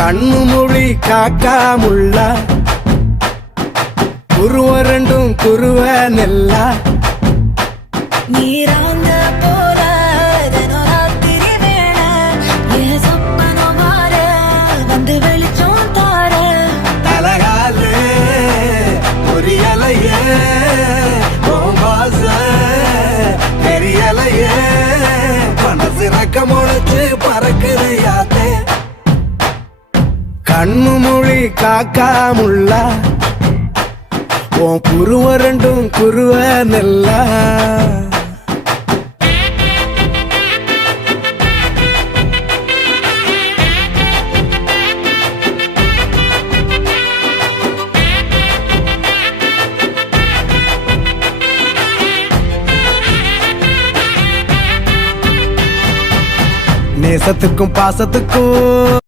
கண்ணு மொழி காக்காமுள்ள குருவ ரெண்டும் குருவ நெல்லா நீராங்க போல தினராத்திரி வேளை என் சொப்பனம் மாற வந்து வெளிச்சம் தார தலகாலே பொரியலையே ஓம்பாச பெரியலையே மனசு ரக்க முளைச்சு பறக்குதையாத்தே கண்ணு மொழி காக்காமுள்ள உன் குருவ ரெண்டும் குருவ நெல்லா நேசத்துக்கும் பாசத்துக்கும்